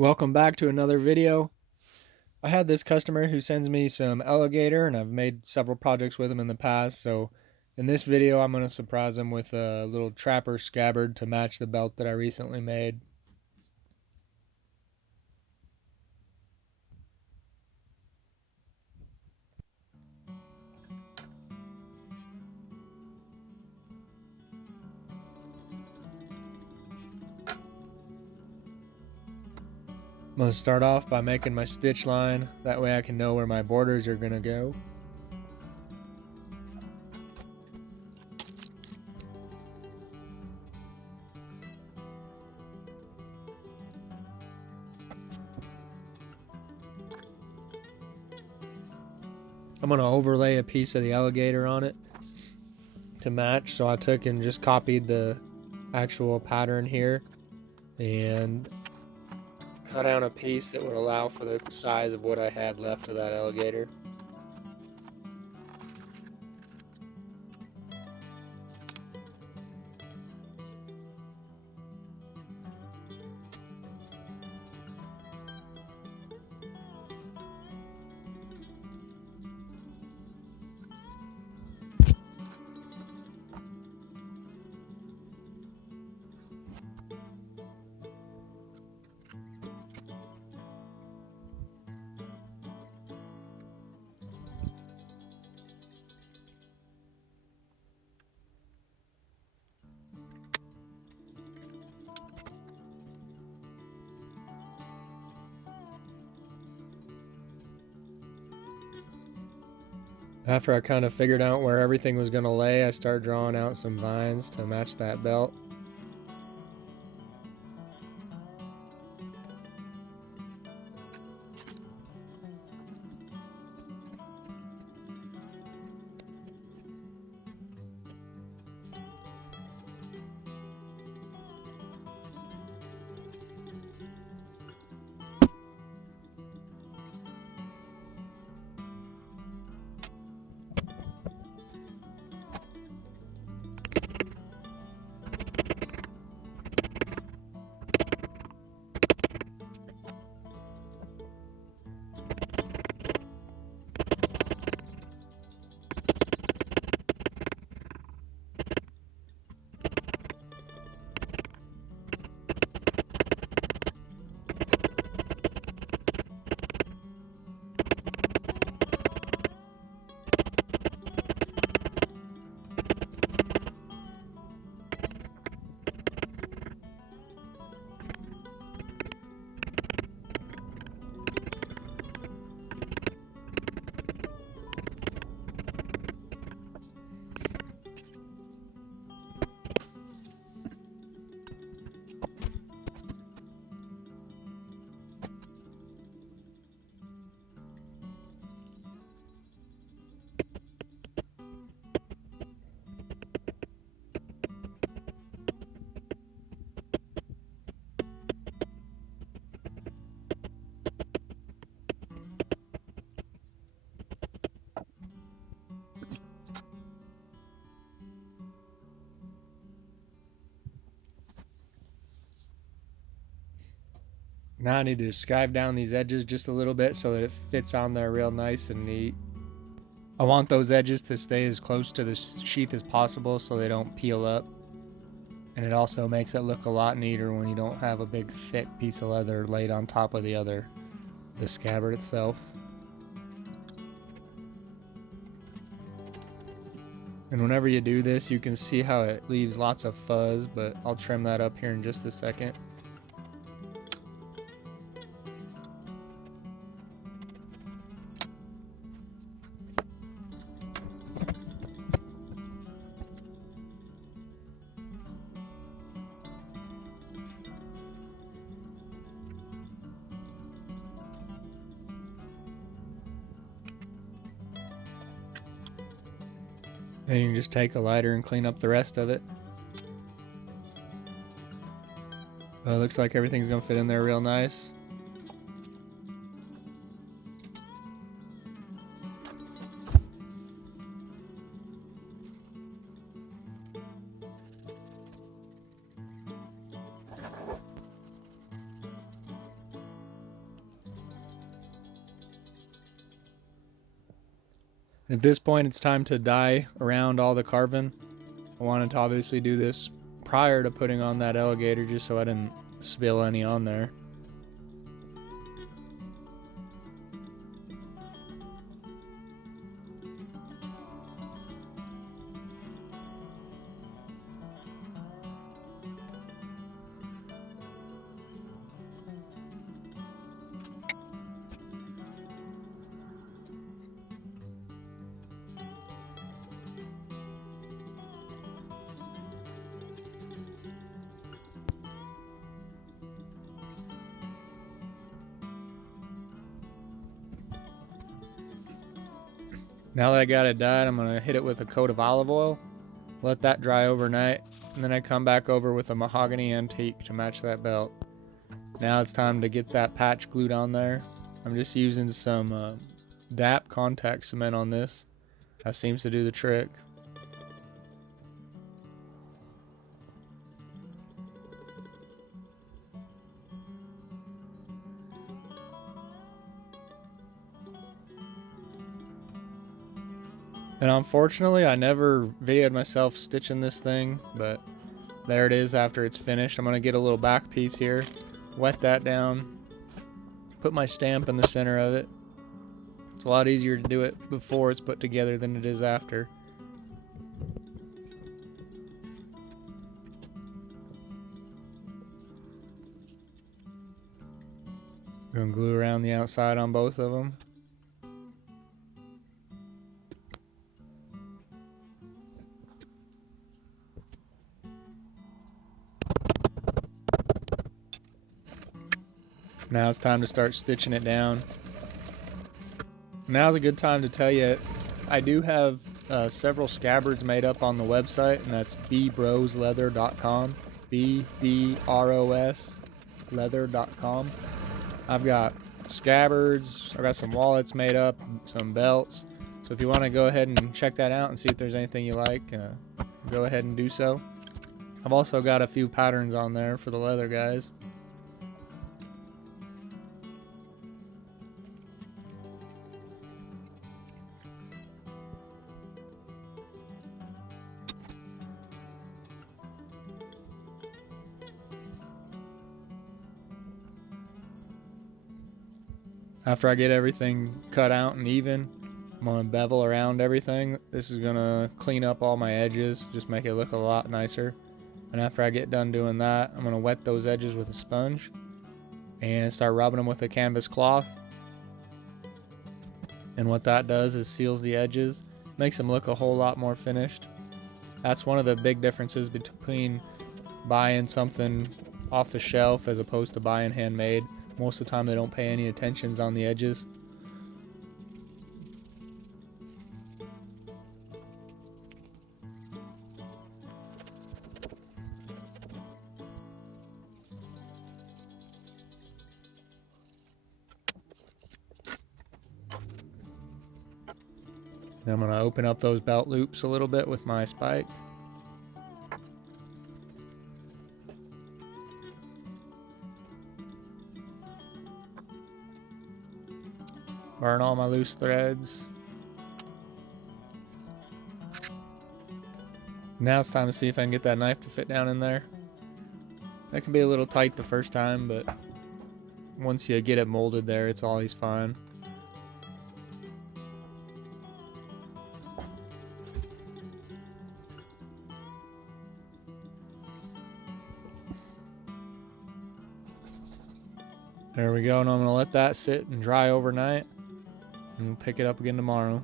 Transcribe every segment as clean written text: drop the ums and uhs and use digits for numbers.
Welcome back to another video. I had this customer who sends me some alligator, and I've made several projects with him in the past. So in this video, I'm going to surprise him with a little trapper scabbard to match the belt that I recently made. I'm going to start off by making my stitch line. That way I can know where my borders are going to go. I'm going to overlay a piece of the alligator on it to match. So I took and just copied the actual pattern here and cut out a piece that would allow for the size of what I had left of that alligator. After I kind of figured out where everything was going to lay, I started drawing out some vines to match that belt. Now I need to skive down these edges just a little bit so that it fits on there real nice and neat. I want those edges to stay as close to the sheath as possible so they don't peel up. And it also makes it look a lot neater when you don't have a big thick piece of leather laid on top of the scabbard itself. And whenever you do this, you can see how it leaves lots of fuzz, but I'll trim that up here in just a second. And you can just take a lighter and clean up the rest of it. Looks like everything's gonna fit in there real nice. At this point, it's time to dye around all the carving. I wanted to obviously do this prior to putting on that alligator just so I didn't spill any on there. Now that I got it dyed, I'm going to hit it with a coat of olive oil, let that dry overnight, and then I come back over with a mahogany antique to match that belt. Now it's time to get that patch glued on there. I'm just using some DAP contact cement on this. That seems to do the trick. And unfortunately, I never videoed myself stitching this thing, but there it is after it's finished. I'm going to get a little back piece here, wet that down, put my stamp in the center of it. It's a lot easier to do it before it's put together than it is after. I'm going to glue around the outside on both of them. Now it's time to start stitching it down. Now's a good time to tell you, I do have several scabbards made up on the website, and that's bbrosleather.com, BBROS leather.com. I've got scabbards, I've got some wallets made up, some belts. So if you want to go ahead and check that out and see if there's anything you like, go ahead and do so. I've also got a few patterns on there for the leather guys. After I get everything cut out and even, I'm going to bevel around everything. This is going to clean up all my edges, just make it look a lot nicer. And after I get done doing that, I'm going to wet those edges with a sponge and start rubbing them with a canvas cloth. And what that does is seals the edges, makes them look a whole lot more finished. That's one of the big differences between buying something off the shelf as opposed to buying handmade. Most of the time they don't pay any attentions on the edges. Then I'm going to open up those belt loops a little bit with my spike. Burn all my loose threads. Now it's time to see if I can get that knife to fit down in there. That can be a little tight the first time, but once you get it molded there, it's always fine. There we go, and I'm going to let that sit and dry overnight. And we'll pick it up again tomorrow.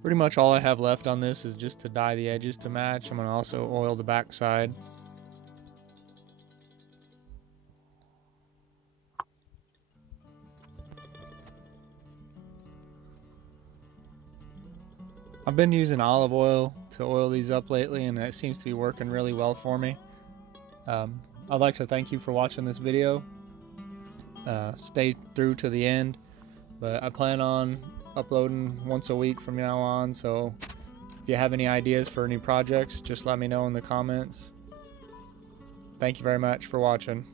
Pretty much all I have left on this is just to dye the edges to match. I'm going to also oil the back side. I've been using olive oil to oil these up lately, and it seems to be working really well for me. I'd like to thank you for watching this video. Stay through to the end, but I plan on uploading once a week from now on, so if you have any ideas for any projects, just let me know in the comments. Thank you very much for watching.